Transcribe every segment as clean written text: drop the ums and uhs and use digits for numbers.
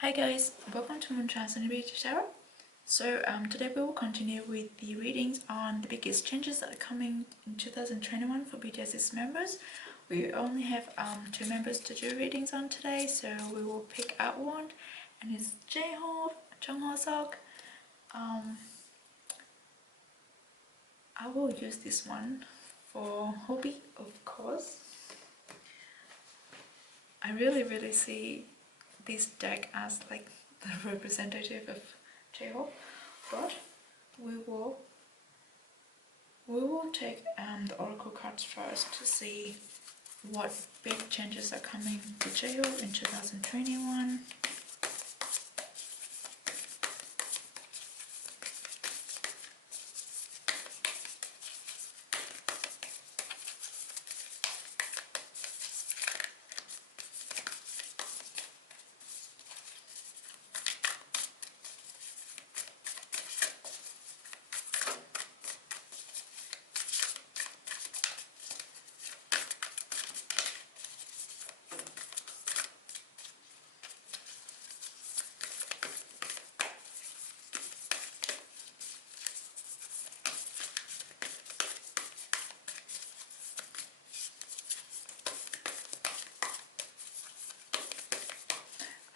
Hi guys, welcome to MoonChild Serendipity Tarot. So today we will continue with the readings on the biggest changes that are coming in 2021 for BTS's members. We only have 2 members to do readings on today, so we will pick out one, and it's J-Hope, Jungho-seok. I will use this one for Hobby, of course. I really see this deck as like the representative of J-Hope, but we will take the oracle cards first to see what big changes are coming to J-Hope in 2021.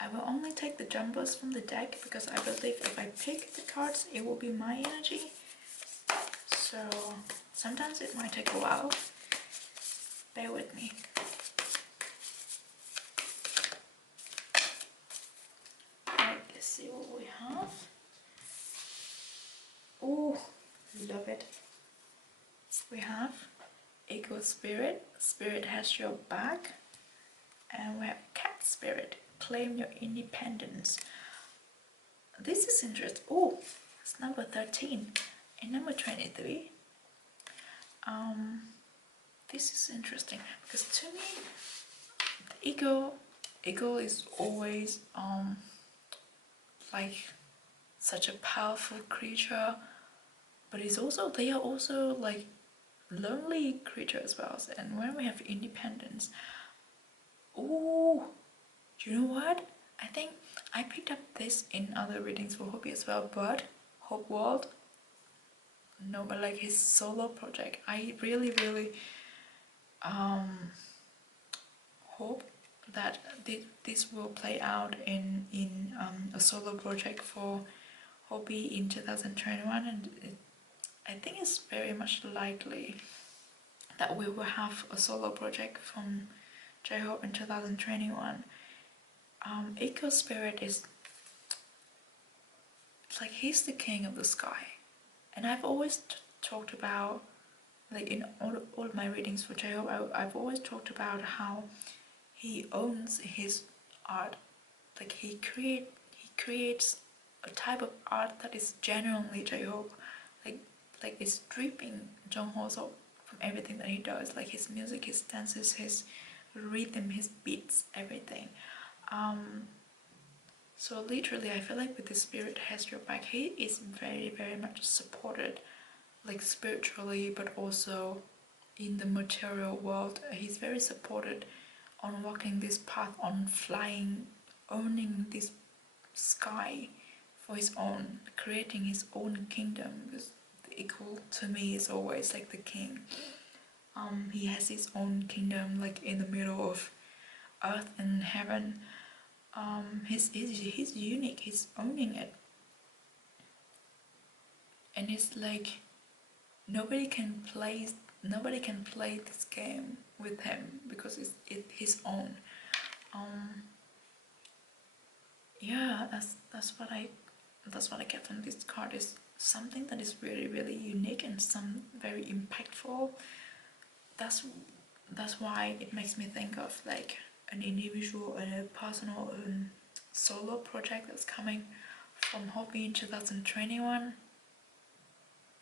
I will only take the jumbos from the deck because I believe if I pick the cards it will be my energy, so sometimes it might take a while. Bear with me. Alright, let's see what we have. Oh, love it. We have Eagle Spirit, Spirit has your back, and we have Cat Spirit, claim your independence. This is interesting. Oh, it's number 13 and number 23. This is interesting because to me the eagle is always like such a powerful creature, but they are also like lonely creature as well. And when we have independence, oh, do you know what? I think I picked up this in other readings for Hobby as well, but Hope World, no, but like his solo project, I really hope that this will play out in a solo project for Hobby in 2021, and I think it's very much likely that we will have a solo project from J-Hope in 2021. Eco Spirit is like he's the king of the sky, and I've always talked about, like in all my readings for J-Hope, I've always talked about how he owns his art. Like he creates a type of art that is genuinely J-Hope, like it's dripping Jungho-seok from everything that he does, like his music, his dances, his rhythm, his beats, everything. So literally I feel like with the Spirit has your back, he is very much supported, like spiritually, but also in the material world. He's very supported on walking this path, on flying, owning this sky for his own, creating his own kingdom, because the eagle to me is always like the king. He has his own kingdom, like in the middle of earth and heaven. He's unique, he's owning it, and it's like nobody can play this game with him because it's his own. Yeah, that's what I get from this card, is something that is really unique and some very impactful. That's why it makes me think of like an individual and a personal solo project that's coming from Hobby in 2021,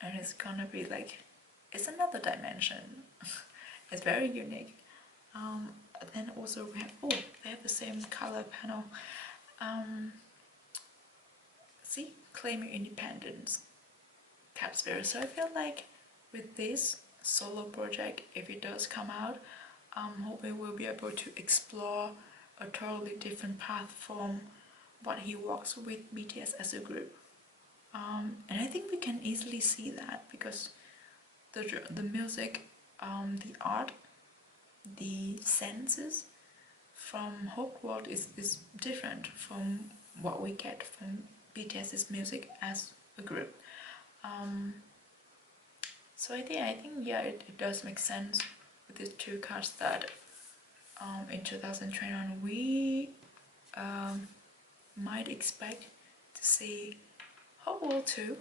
and it's gonna be like, it's another dimension. It's very unique. Then also we have, oh, they have the same color panel. See, claim your independence, Cat Spirit. So I feel like with this solo project, if it does come out, Hopefully we'll be able to explore a totally different path from what he works with BTS as a group. And I think we can easily see that because the music, the art, the senses from Hope World is different from what we get from BTS's music as a group. So I think yeah, it does make sense with these two cards that in 2021 we might expect to see Hope World 2.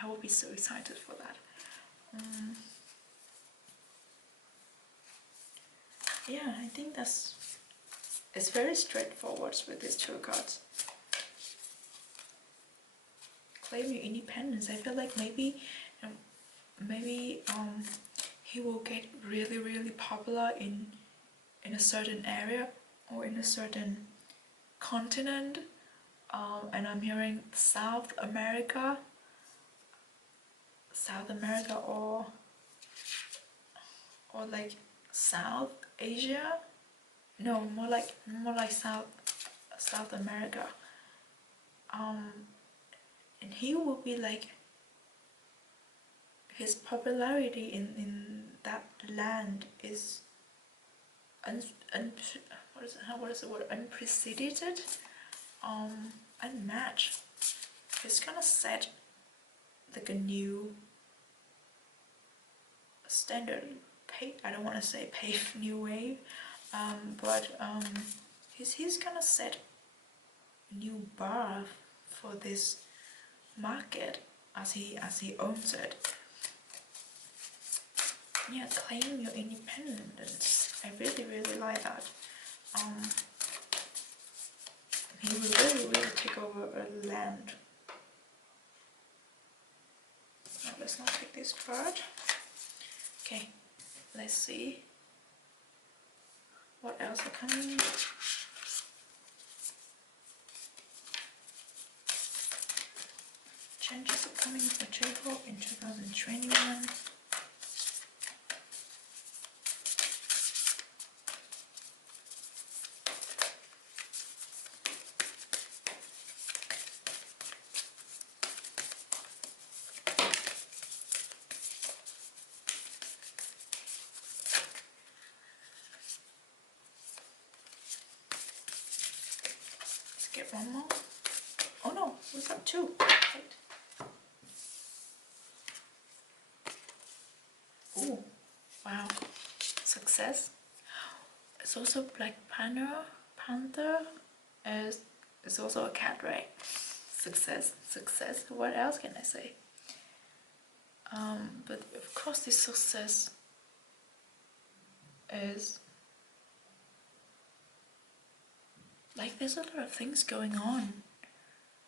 I will be so excited for that. Yeah, I think it's very straightforward with these two cards. Claim your independence. I feel like maybe he will get really popular in a certain area or in a certain continent, and I'm hearing South America or like South Asia. No, more like South America. And he will be like, his popularity in that land is unprecedented, unmatched. It's gonna set like a new standard. I don't want to say pave new wave, but he's gonna set a new bar for this market as he owns it. Yeah, claim your independence. I really like that. He will really take over a land. Now let's not take this card. Okay, let's see what else are coming. Changes are coming for J-Hope in 2021. Let's get one more. Oh no, we got two. Right. Oh, wow. Success. It's also Black Panther. It's also a cat, right? Success. What else can I say? But of course this success is like there's a lot of things going on.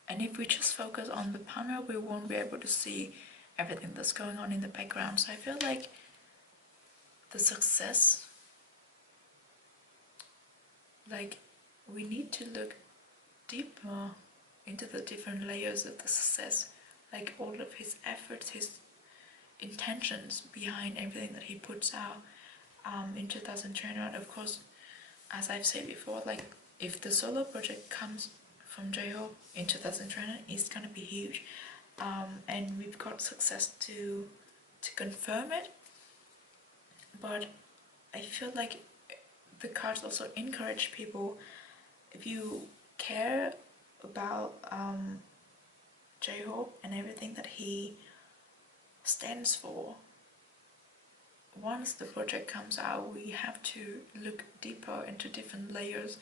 And if we just focus on the panel, we won't be able to see everything that's going on in the background. So I feel like the success, like we need to look deeper into the different layers of the success, like all of his efforts, his intentions behind everything that he puts out in 2021. Of course, as I've said before, like if the solo project comes from J-Hope in 2021, it's gonna be huge, and we've got success to confirm it. But I feel like the cards also encourage people, if you care about J-Hope and everything that he stands for, once the project comes out, we have to look deeper into different layers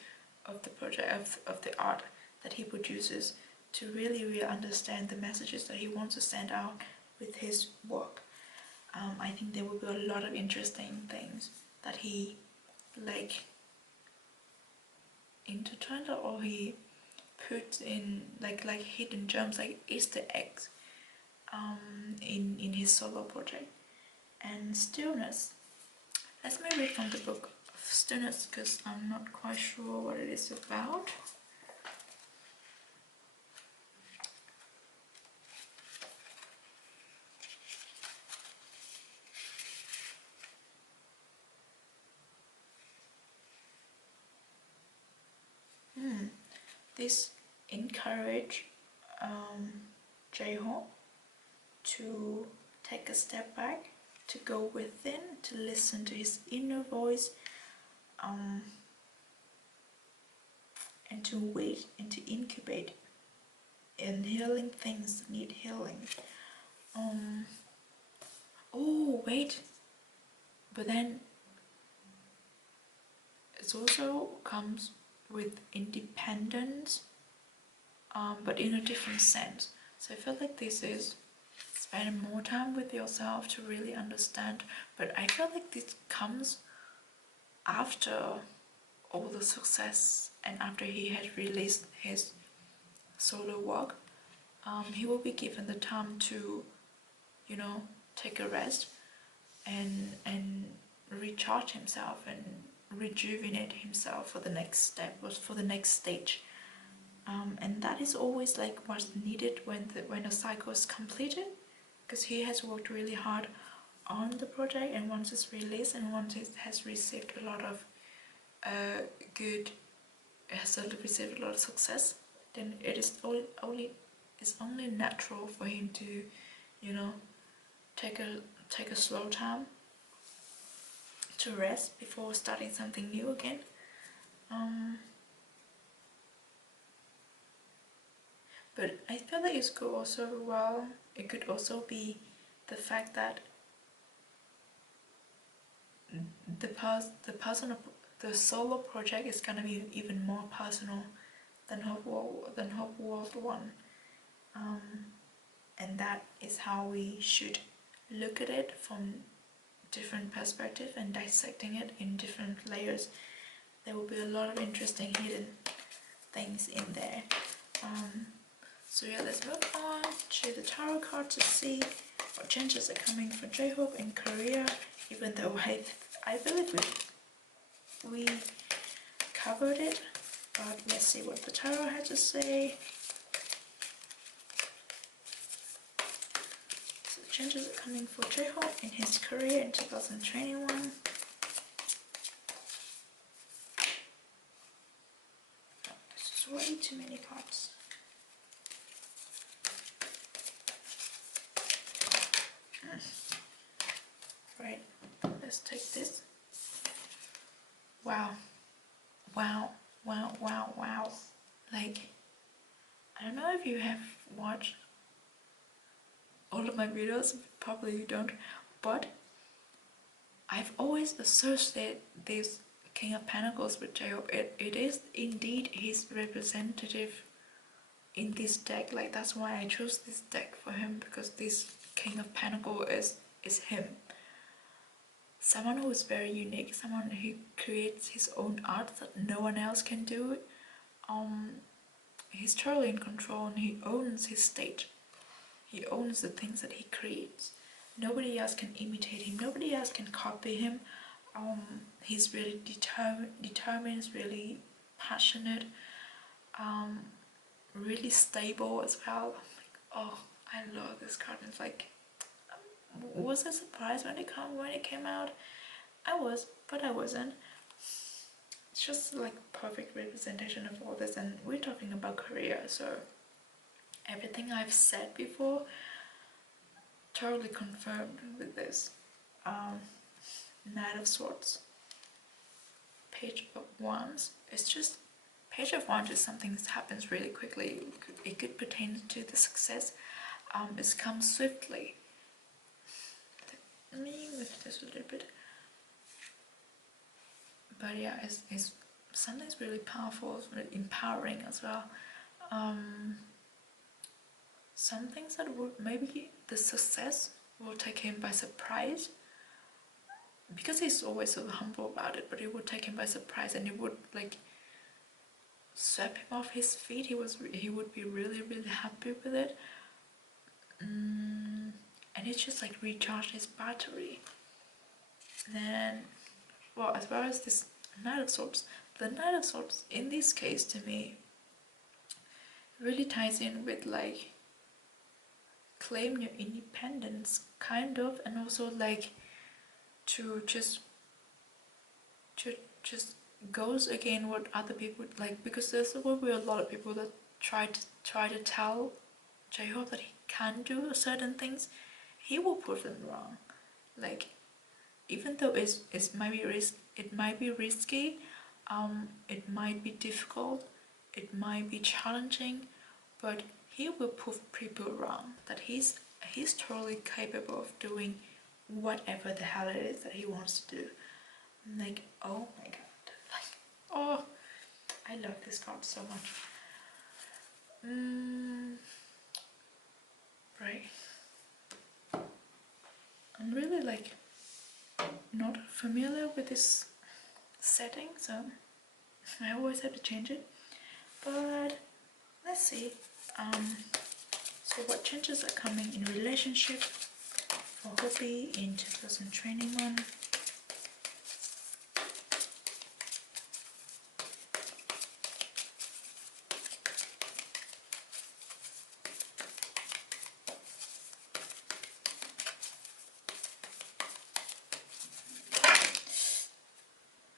of the project, of the art that he produces, to really understand the messages that he wants to send out with his work. I think there will be a lot of interesting things that he like intertwined, or he puts in like hidden gems, like Easter eggs in his solo project. And Stillness. Let me read from the book of Stillness, because I'm not quite sure what it is about. This encourage J-Hope to take a step back, to go within, to listen to his inner voice, and to wait and to incubate in healing things that need healing. Oh wait, but then it also comes with independence, but in a different sense. So I feel like this is spending more time with yourself to really understand, but I feel like this comes after all the success and after he had released his solo work. He will be given the time to, you know, take a rest and recharge himself and rejuvenate himself for the next step, or for the next stage. And that is always like what's needed when a cycle is completed, because he has worked really hard on the project, and once it's released and once it has received a lot of received a lot of success, then it is only natural for him to, you know, take a slow time to rest before starting something new again. But I feel like it could also it could also be the fact that the solo project is gonna be even more personal than Hope World One, and that is how we should look at it, from different perspective and dissecting it in different layers. There will be a lot of interesting hidden things in there. So yeah, let's move on to the tarot card to see what changes are coming for J-Hope in Korea, even though I believe we covered it, but let's see what the tarot had to say. So the changes are coming for J-Hope in his career in 2021. Oh, this is way too many cards. Right, let's take this. Wow. Like, I don't know if you have watched all of my videos, probably you don't, but I've always associated this King of Pentacles with J-Hope. It is indeed his representative in this deck. Like, that's why I chose this deck for him, because this King of Pentacles is him. Someone who is very unique, someone who creates his own art that no one else can do. He's totally in control, and he owns his stage. He owns the things that he creates. Nobody else can imitate him. Nobody else can copy him. He's really determined, really passionate, really stable as well. Like, oh, I love this card. It's like, was I surprised when it came out? I was, but I wasn't. It's just like perfect representation of all this, and we're talking about Korea, so everything I've said before totally confirmed with this. Knight of Swords, Page of Wands. It's just, Page of Wands is something that happens really quickly. It could pertain to the success. It comes swiftly. Let me lift this a little bit. But yeah, it's something's really powerful, it's really empowering as well. Some things that would, maybe the success will take him by surprise, because he's always so humble about it, but it would take him by surprise, and it would like sweep him off his feet. He would be really happy with it, and it's just like recharge his battery. Then, well, as well as this Knight of Swords, the Knight of Swords in this case to me really ties in with like claim your independence, kind of, and also like to just goes again what other people like, because there will be a lot of people that try to tell J-Hope that he can do certain things, he will prove them wrong. Like, even though it might be risky, it might be difficult, it might be challenging, but he will prove people wrong. That he's totally capable of doing whatever the hell it is that he wants to do. Like, oh my god, like, oh, I love this card so much. Right. I'm really like not familiar with this setting, so I always have to change it. But let's see. So what changes are coming in relationship for Hopi in 2021?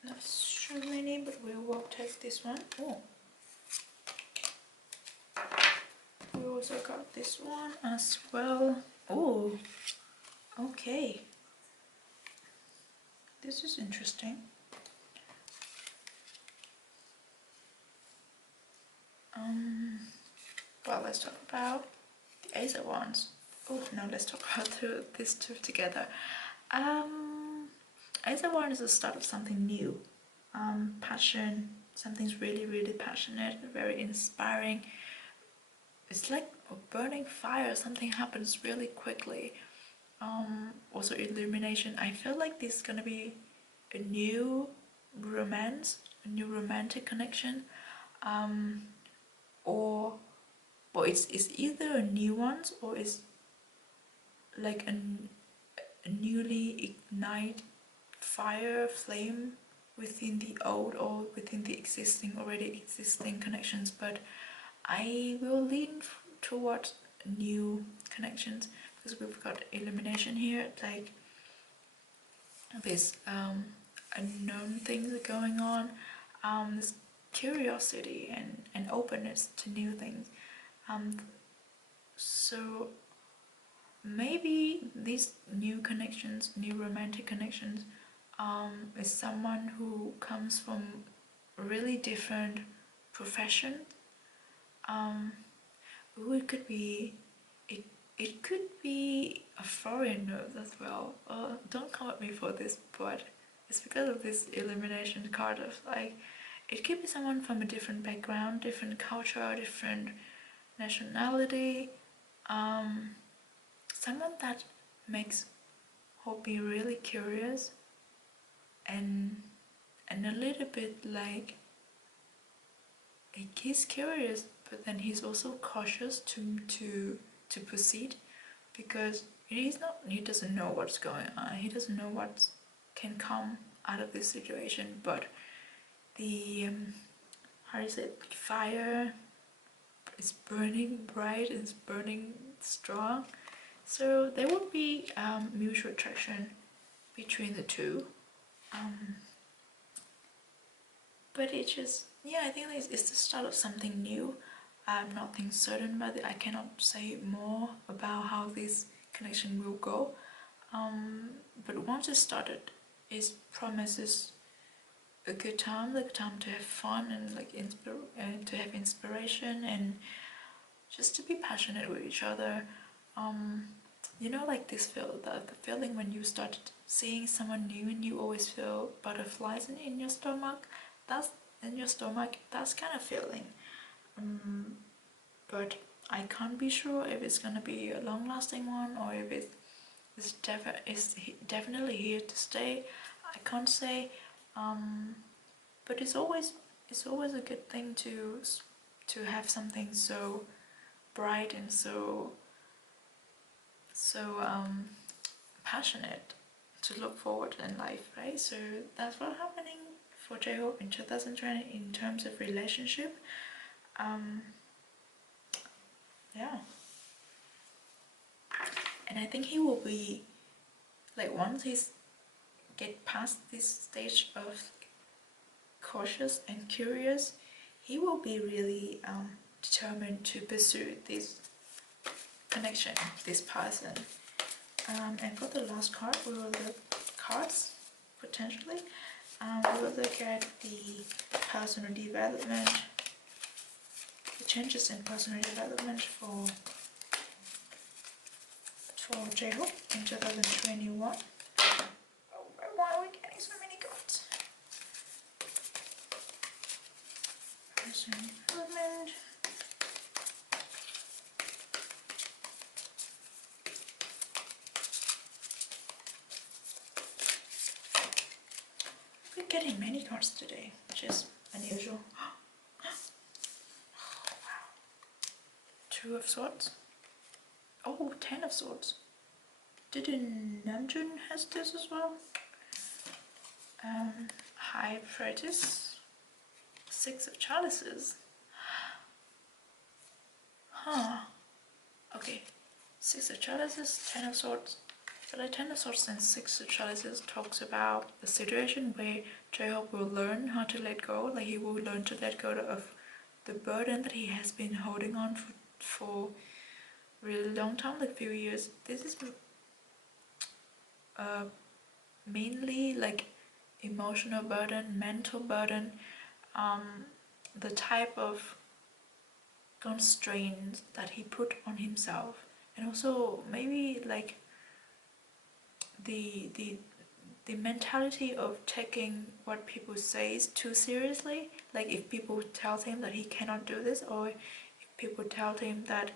Not so many, but we will take this one. Oh, we also got this one as well. Oh, okay. This is interesting. Well, let's talk about the Ace of Wands. Oh no, let's talk about these two together. Ace of Wands is the start of something new. Passion, something's really passionate, very inspiring. It's like a burning fire, something happens really quickly. Also illumination. I feel like this is gonna be a new romance, a new romantic connection, or it's either a new one or it's like a newly ignite fire flame within the old or within the already existing connections. But I will lean towards new connections because we've got illumination here, like this unknown things are going on, this curiosity and openness to new things. So maybe these new connections, new romantic connections, is someone who comes from a really different profession. Who it could be, it could be a foreigner as well. Don't come at me for this, but it's because of this illumination card of like, it could be someone from a different background, different culture, different nationality, someone that makes Hopi really curious and a little bit like he's curious, but then he's also cautious to proceed, because he doesn't know what's going on. He doesn't know what can come out of this situation. But the how is it? Fire is burning bright. It's burning strong. So there would be mutual attraction between the two. But it just, yeah, I think it's the start of something new. I'm nothing certain about it. I cannot say more about how this connection will go. But once it started, it promises a good time, like a time to have fun and like to have inspiration and just to be passionate with each other. You know, like this the feeling when you start seeing someone new and you always feel butterflies in your stomach. That's kind of feeling. But I can't be sure if it's gonna be a long-lasting one or if it's definitely here to stay. I can't say. But it's always a good thing to have something so bright and so passionate to look forward in life, right? So that's what's happening for J-Hope in 2020 in terms of relationship. Yeah, and I think he will be like, once he's get past this stage of cautious and curious, he will be really determined to pursue this connection, this person. And for the last card, we will look cards potentially. We will look at the personal development, the changes in personal development for J-Hope in 2021. Oh, why are we getting so many cards? Personal development. We're getting many cards today, which is unusual. Oh, wow. Two of Swords. Oh, 10 of Swords. Didn't Namjoon has this as well? High Priestess. 6 of Chalices. Huh. Okay. 6 of Chalices, 10 of Swords. But like 10 of Swords and 6 of Chalices talks about the situation where J-Hope will learn how to let go. Like he will learn to let go of the burden that he has been holding on for really long time, like few years. This is mainly like emotional burden, mental burden, the type of constraints that he put on himself, and also maybe like the mentality of taking what people say too seriously. Like if people tell him that he cannot do this, or if people tell him that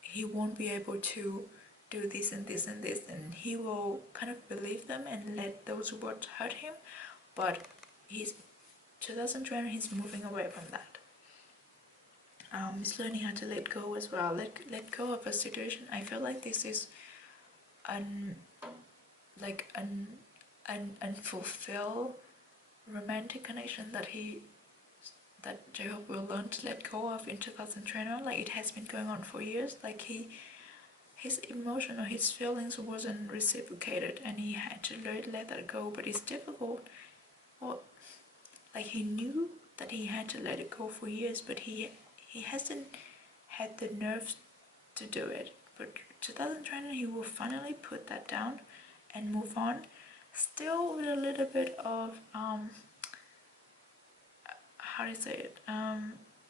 he won't be able to do this and this and this, and he will kind of believe them and let those words hurt him. But he's 2020, he's moving away from that. He's learning how to let go as well, let go of a situation. I feel like this is an unfulfilled romantic connection that J-Hope will learn to let go of in 2021. Like it has been going on for years. Like his emotion or his feelings wasn't reciprocated, and he had to let that go. But it's difficult. Well, like he knew that he had to let it go for years, but he hasn't had the nerves to do it. But 2020, he will finally put that down and move on, still with a little bit of how do you say it,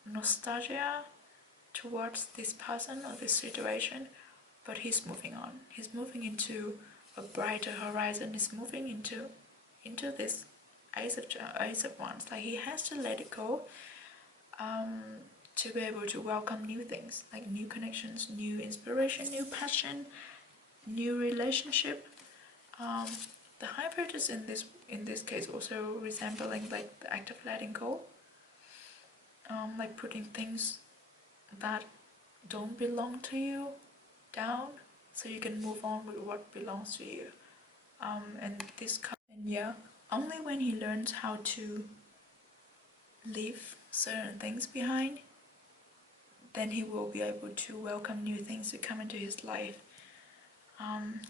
nostalgia towards this person or this situation. But he's moving on. He's moving into a brighter horizon. He's moving into this Ace of Wands. Like he has to let it go to be able to welcome new things, like new connections, new inspiration, new passion, new relationship. The High Priestess in this case also resembling like the act of letting go, like putting things that don't belong to you down so you can move on with what belongs to you. And yeah, only when he learns how to leave certain things behind, then he will be able to welcome new things to come into his life,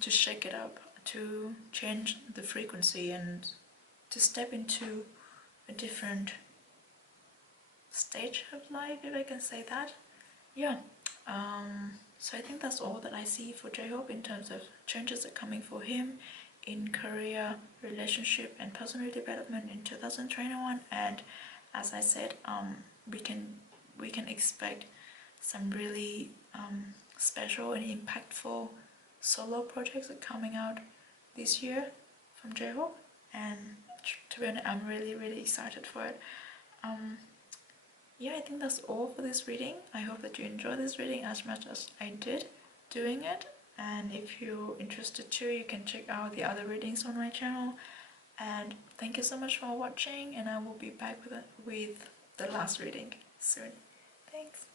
to shake it up, to change the frequency, and to step into a different stage of life, if I can say that. Yeah. So I think that's all that I see for J-Hope in terms of changes that are coming for him in career, relationship, and personal development in 2021. And as I said, we can expect some really special and impactful solo projects that are coming out this year from J-Hope. And to be honest, I'm really excited for it. Yeah, I think that's all for this reading. I hope that you enjoyed this reading as much as I did doing it. And if you're interested too, you can check out the other readings on my channel. And thank you so much for watching, and I will be back with the last reading soon. Thanks.